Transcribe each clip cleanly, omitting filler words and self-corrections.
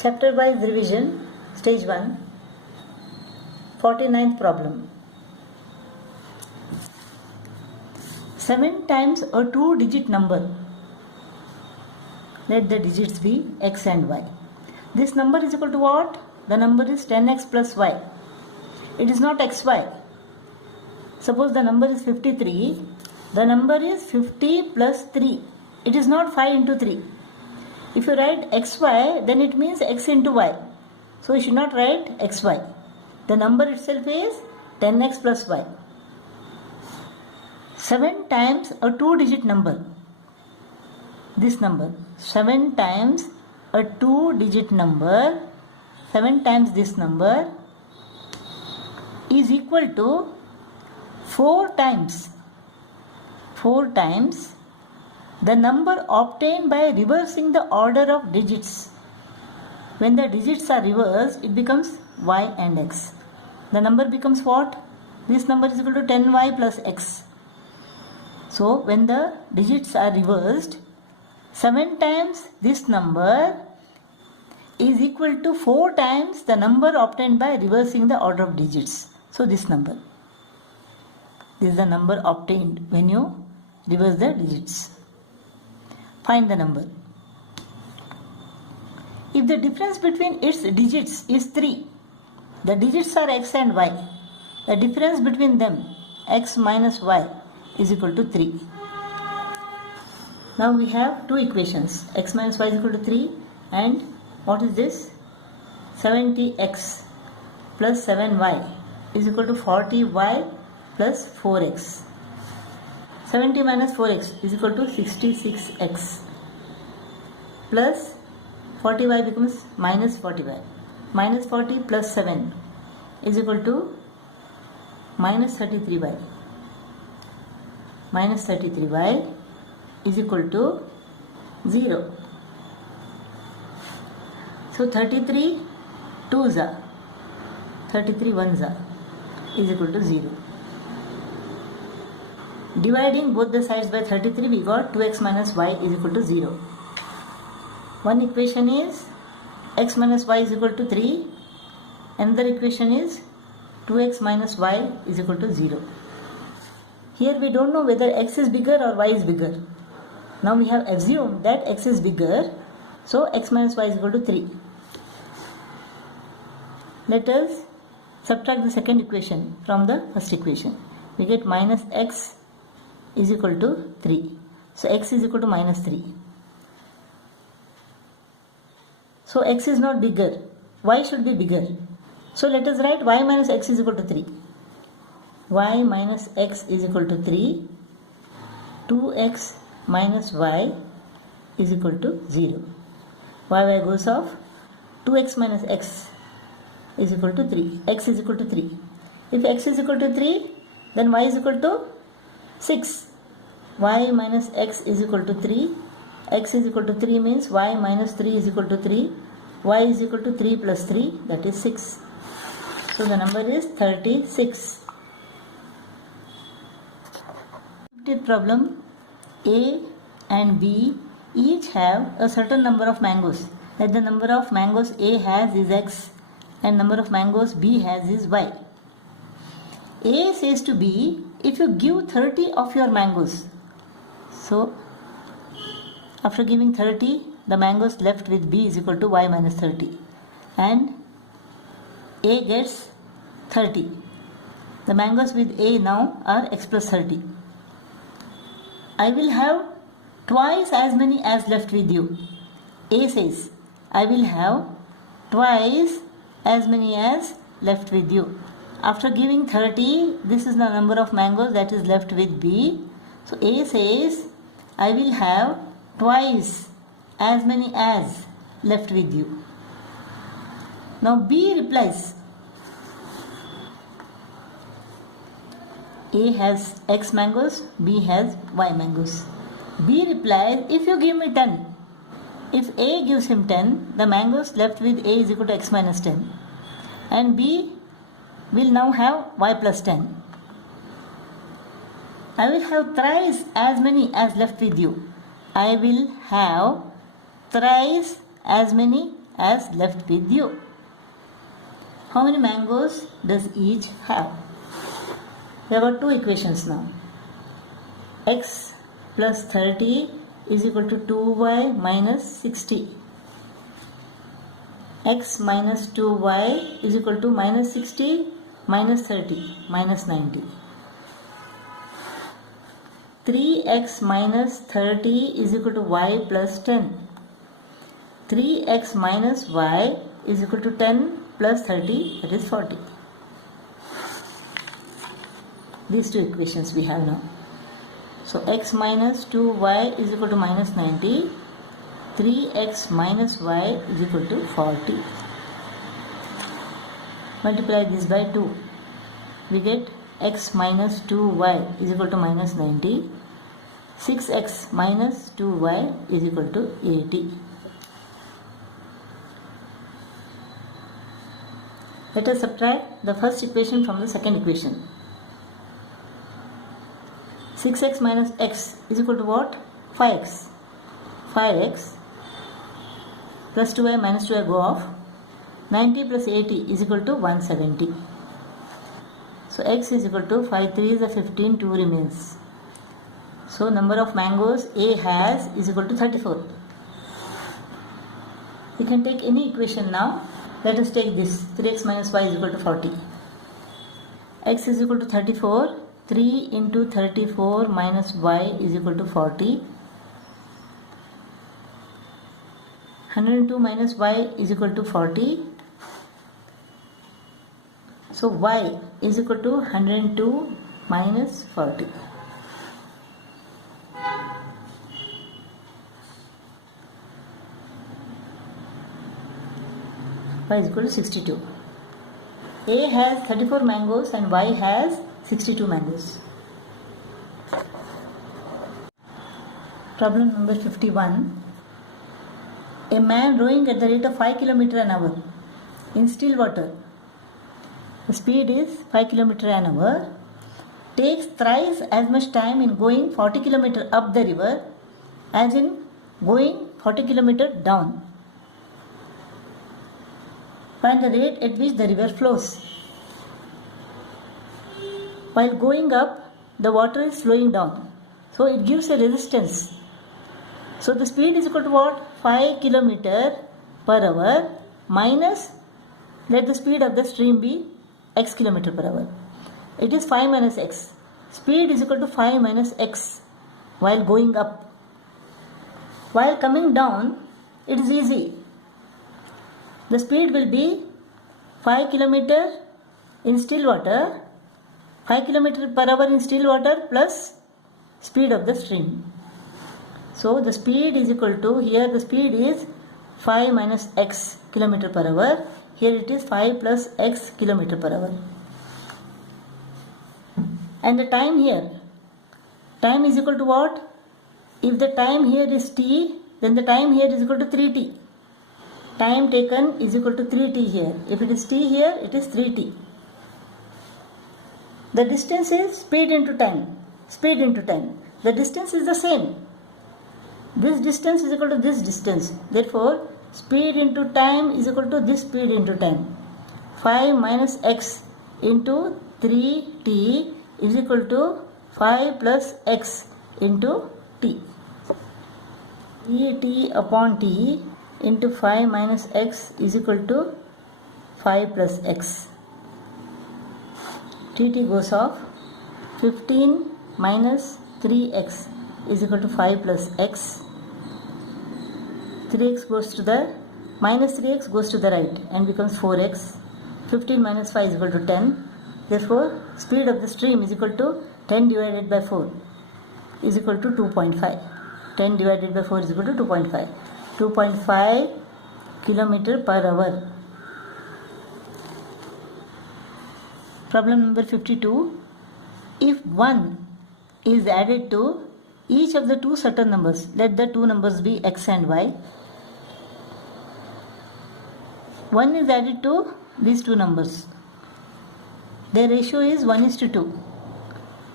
Chapter wise revision, stage 1, 49th problem. 7 times a 2-digit number. Let the digits be x and y. This number is equal to what? The number is 10x plus y. It is not xy. Suppose the number is 53. The number is 50 plus 3. It is not 5 into 3. If you write xy, then it means x into y. So you should not write xy. The number itself is 10x plus y. 7 times a 2-digit number. This number, 7 times a 2-digit number, 7 times this number is equal to 4 times the number obtained by reversing the order of digits. When the digits are reversed, it becomes y and x. The number becomes what? This number is equal to 10y plus x. So when the digits are reversed, 7 times this number is equal to 4 times the number obtained by reversing the order of digits. So this number. This is the number obtained when you reverse the digits. Find the number. If the difference between its digits is 3, the digits are x and y. The difference between them, x minus y, is equal to 3. Now we have two equations. X minus y is equal to 3 and what is this? 70x plus 7y is equal to 40y plus 4x. 70 minus 4x is equal to 66x plus 40y becomes minus 40y. Minus 40 plus 7 is equal to minus 33y. Minus 33y is equal to 0. So 33 2s are, 33 1s are is equal to 0. Dividing both the sides by 33, we got 2x minus y is equal to 0. One equation is x minus y is equal to 3. Another equation is 2x minus y is equal to 0. Here we don't know whether x is bigger or y is bigger. Now we have assumed that x is bigger. So x minus y is equal to 3. Let us subtract the second equation from the first equation. We get minus x is equal to 3. So x is equal to minus 3. So x is not bigger. Y should be bigger. So let us write y minus x is equal to 3. Y minus x is equal to 3. 2x minus y is equal to 0. Y goes off. 2x minus x is equal to 3. X is equal to 3. If x is equal to 3, then y is equal to 6. Y minus x is equal to 3. X is equal to 3 means y minus 3 is equal to 3. Y is equal to 3 plus 3, that is 6. So the number is 36. 50th problem. A and B each have a certain number of mangoes. That the number of mangoes A has is x and number of mangoes B has is y. A says to B, if you give 30 of your mangoes. So after giving 30, the mangoes left with B is equal to y minus 30. And A gets 30. The mangoes with A now are x plus 30. I will have twice as many as left with you. A says, I will have twice as many as left with you. After giving 30, this is the number of mangoes that is left with B. So A says, I will have twice as many as left with you. Now B replies, A has x mangoes, B has y mangoes. B replies, if you give me 10, if A gives him 10, the mangoes left with A is equal to x minus 10. And B will now have y plus 10. I will have thrice as many as left with you. I will have thrice as many has left with you. How many mangoes does each have? We have got two equations now. X plus 30 is equal to 2y minus 60. X minus 2y is equal to minus 60 minus 30 minus 90. 3x minus 30 is equal to y plus 10. 3x minus y is equal to 10 plus 30, that is 40. These two equations we have now. So x minus 2y is equal to minus 90. 3x minus y is equal to 40. Multiply this by 2. We get x minus 2y is equal to minus 90. 6x minus 2y is equal to 80. Let us subtract the first equation from the second equation. 6x minus x is equal to what? 5x. 5x plus 2y minus 2y go off. 90 plus 80 is equal to 170. So x is equal to 5 3 is a 15, 2 remains. So number of mangoes A has is equal to 34. We can take any equation now. Let us take this. 3x minus y is equal to 40. X is equal to 34. 3 into 34 minus y is equal to 40. 102 minus y is equal to 40. So y is equal to 102 minus 40. Y is equal to 62. A has 34 mangoes and y has 62 mangoes. Problem number 51. A man rowing at the rate of 5 km an hour in still water. The speed is 5 km an hour. Takes thrice as much time in going 40 km up the river as in going 40 km down. Find the rate at which the river flows. While going up, the water is flowing down. So it gives a resistance. So the speed is equal to what? 5 km per hour minus, let the speed of the stream be x km per hour. It is 5 minus x. Speed is equal to 5 minus x while going up. While coming down, it is easy. The speed will be 5 km in still water, 5 km per hour in still water plus speed of the stream. So the speed is equal to, here the speed is 5 minus x km per hour. Here it is 5 plus x km per hour. And the time here, time is equal to what? If the time here is t, then the time here is equal to 3t. Time taken is equal to 3t here. If it is t here, it is 3t. The distance is speed into time. Speed into time. The distance is the same. This distance is equal to this distance. Therefore, speed into time is equal to this speed into time. 5 minus x into 3t is equal to 5 plus x into t. 3t upon t into 5 minus x is equal to 5 plus x. Tt goes off. 15 minus 3x is equal to 5 plus x. 3x goes to the, minus 3x goes to the right and becomes 4x. 15 minus 5 is equal to 10. Therefore, speed of the stream is equal to 10 divided by 4 is equal to 2.5. 10 divided by 4 is equal to 2.5. 2.5 km per hour. Problem number 52. If 1 is added to each of the two certain numbers, let the two numbers be x and y. 1 is added to these two numbers. Their ratio is 1:2.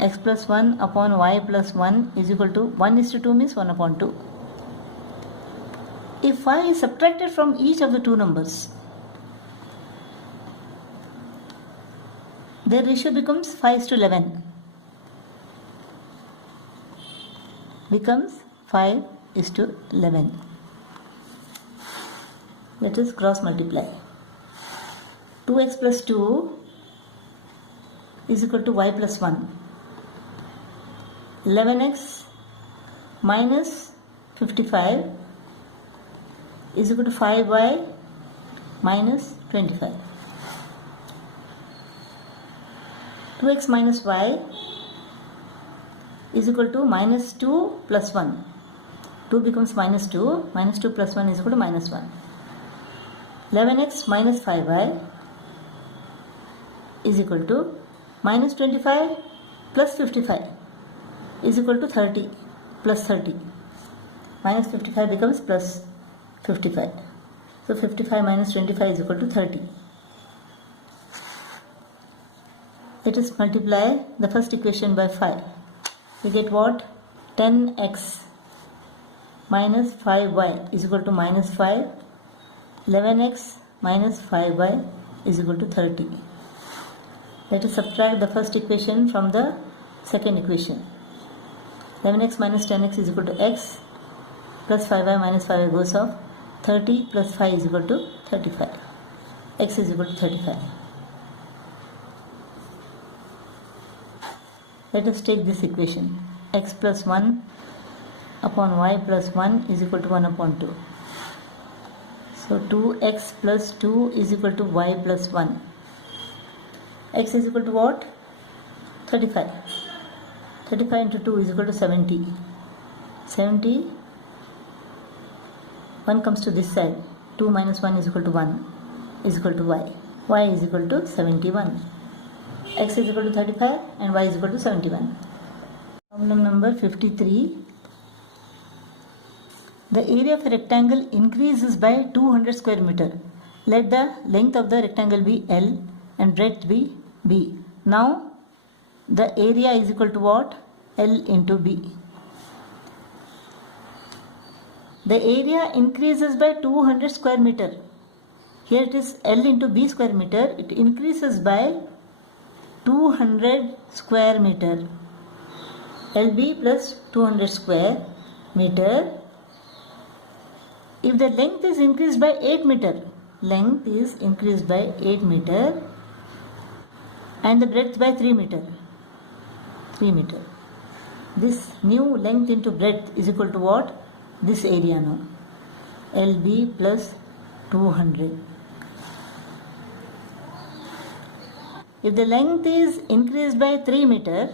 X plus 1 upon y plus 1 is equal to 1:2 means 1 upon 2. if 5 is subtracted from each of the two numbers, their ratio becomes 5:11. Becomes 5:11. Let us cross multiply. 2x plus 2 is equal to y plus 1. 11x minus 55 is equal to 5y minus 25. 2x minus y is equal to minus 2 plus 1. 2 becomes minus 2. Minus 2 plus 1 is equal to minus 1. 11x minus 5y is equal to minus 25 plus 55 is equal to 30 plus 30. Minus 55 becomes plus 55. So 55 minus 25 is equal to 30. Let us multiply the first equation by 5. We get what? 10x minus 5y is equal to minus 5. 11x minus 5y is equal to 30. Let us subtract the first equation from the second equation. 11x minus 10x is equal to x plus 5y minus 5y goes off. 30 plus 5 is equal to 35. X is equal to 35. Let us take this equation. X plus 1 upon y plus 1 is equal to 1 upon 2. So 2x plus 2 is equal to y plus 1. X is equal to what? 35. 35 into 2 is equal to 70. 70. 1 comes to this side. 2 minus 1 is equal to 1 is equal to y. Y is equal to 71. X is equal to 35 and y is equal to 71. Problem number 53. The area of a rectangle increases by 200 square meter. Let the length of the rectangle be L and breadth be B. Now the area is equal to what? L into B. The area increases by 200 square meter. Here it is L into B square meter. It increases by 200 square meter. LB plus 200 square meter. If the length is increased by 8 meter, length is increased by 8 meter and the breadth by 3 meter. 3 meter. This new length into breadth is equal to what? This area now. LB plus 200. If the length is increased by 3 meter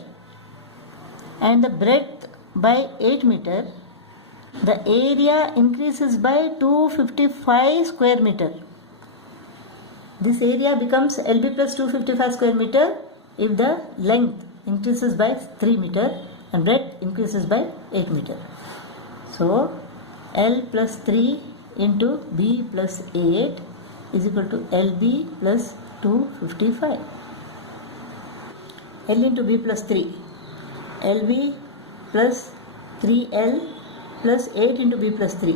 and the breadth by 8 meter, the area increases by 255 square meter. This area becomes LB plus 255 square meter if the length increases by 3 meter and breadth increases by 8 meter. So L plus 3 into B plus 8 is equal to LB plus 255. L into B plus 3. LB plus 3L plus 8 into B plus 3.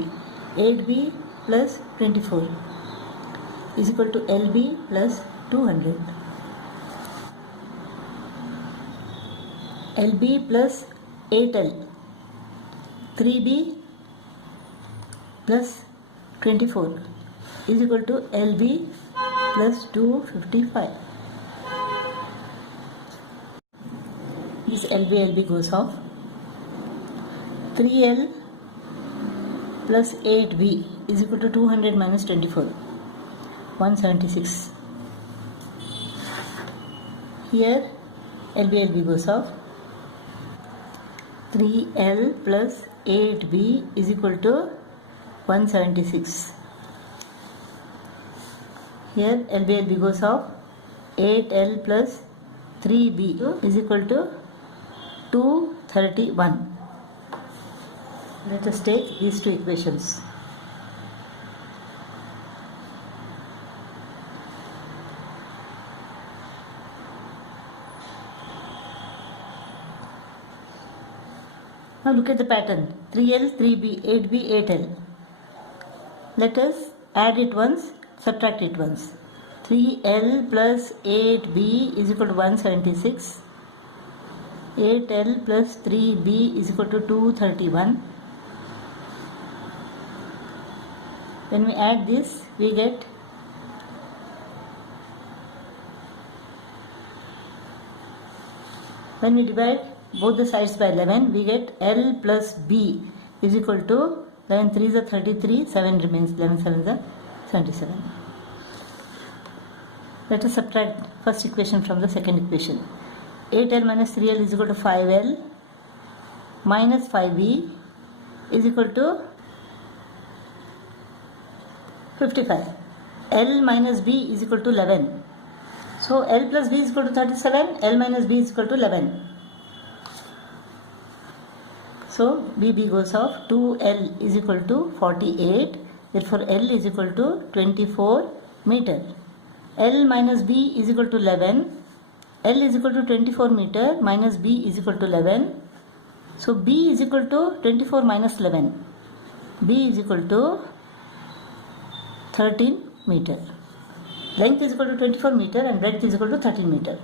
8B plus 24 is equal to LB plus 200. LB plus 8L. 3B plus 24 is equal to LB plus 255. This LB goes off. 3L plus 8B is equal to 200 minus 24. 176. Here LB goes off. 3L plus 8B is equal to 176. Here LB goes off. 8L plus 3B is equal to 231. Let us take these two equations. Now look at the pattern. 3L, 3B, 8B, 8L. Let us add it once, subtract it once. 3L plus 8B is equal to 176. 8L plus 3B is equal to 231. When we add this, we get when we divide both the sides by 11, we get L plus B is equal to 11 3s are 33, 7 remains, 11 7s are 77. Let us subtract first equation from the second equation. 8L minus 3L is equal to 5L minus 5B is equal to 55. L minus B is equal to 11. So L plus B is equal to 37, L minus B is equal to 11. So BB goes off. 2L is equal to 48. Therefore L is equal to 24 meter. L minus B is equal to 11. L is equal to 24 meter minus B is equal to 11. So B is equal to 24 minus 11. B is equal to 13 meter. Length is equal to 24 meter and breadth is equal to 13 meter.